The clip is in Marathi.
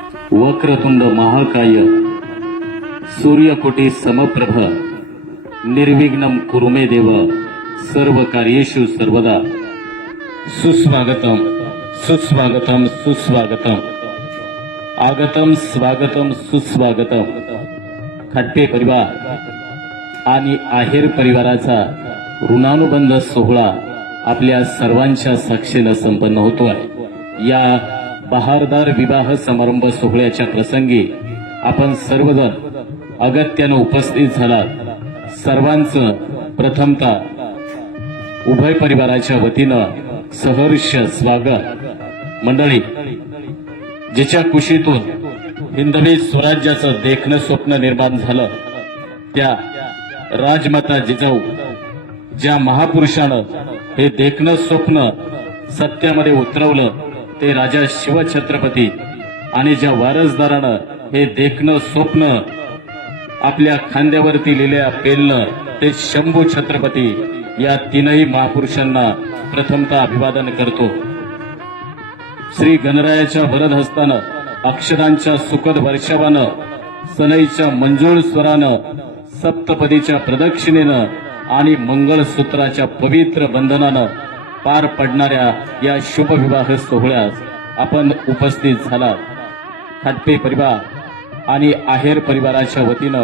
वक्रतुंड महाकाय सूर्यकोटी समप्रभ निर्विघ्नं कुरु मे देव सर्व कार्येषु सर्वदा। सुस्वागतम सुस्वागतम सुस्वागतम आगतम स्वागतम सुस्वागतम। खटपे परिवार आणि आहेर परिवाराचा ऋणानुबंध सोहळा आपल्या सर्वांच्या साक्षीने संपन्न होतो आहे। या बहारदार विवाह समारंभ सोहळ्याच्या प्रसंगी आपण सर्वजण अगत्याने उपस्थित झालात। सर्वांचं प्रथमतः उभय परिवाराच्या वतीनं सहर्ष स्वागत। मंडळी, जिच्या कुशीतून हिंदवी स्वराज्याचं देखणं स्वप्न निर्माण झालं, त्या राजमाता जिजाऊ, ज्या महापुरुषानं हे देखणं स्वप्न सत्यामध्ये उतरवलं ते राजा शिवछत्रपती, आणि ज्या वारसदारानं हे देखणं स्वप्न आपल्या खांद्यावरती लिहिल्या पेललं ते शंभू छत्रपती, या तीनही महापुरुषांना प्रथमतः अभिवादन करतो। श्री गणरायाच्या वरद हस्तानं, अक्षरांच्या सुखद वर्षावानं, सनईच्या मंजूळ स्वरानं, सप्तपदीच्या प्रदक्षिणेनं आणि मंगळसूत्राच्या पवित्र बंधनानं पार पडणाऱ्या या शुभ विवाह सोहळ्यास आपण उपस्थित झालात। खटपे परिवार आणि आहेर परिवाराच्या वतीनं